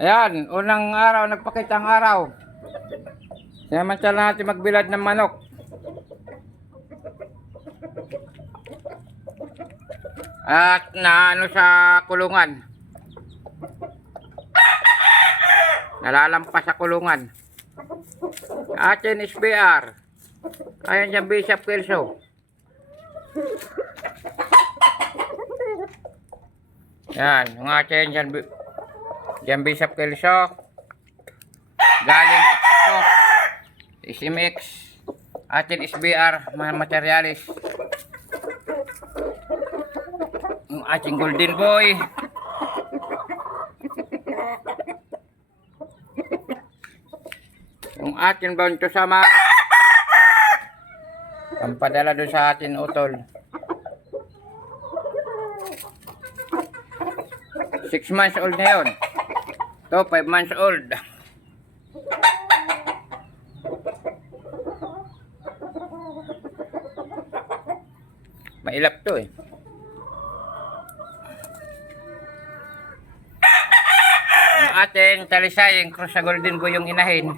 Ayan, unang araw, nagpakita ang araw. Sinamantala natin magbilad ng manok. At naano sa kulungan. Nalalampas sa kulungan. Atin SBR. Ayan dyan Bishop Kelso. Yan, yung atin dyan Bishop Kelso. Galing Expo. SMX. Atin SBR, mga materialis. Yung ating Golden Boy. Yung ating Bound to Samar. Ang padala doon sa atin utol. 6 months old na yun. Ito, 5 months old. Mailap to eh. Yung ating talisay, yung cross sa Golden Boy yung inahin.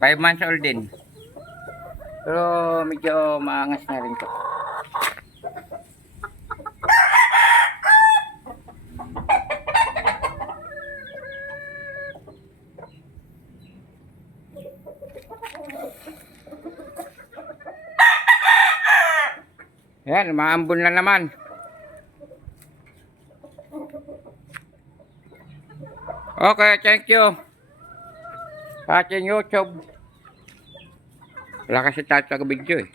5 months old din. Pero medyo maangas na rin to. Yan, maambon na naman. Okay, thank you. Sa ating YouTube. Wala kasi tayo sa video eh.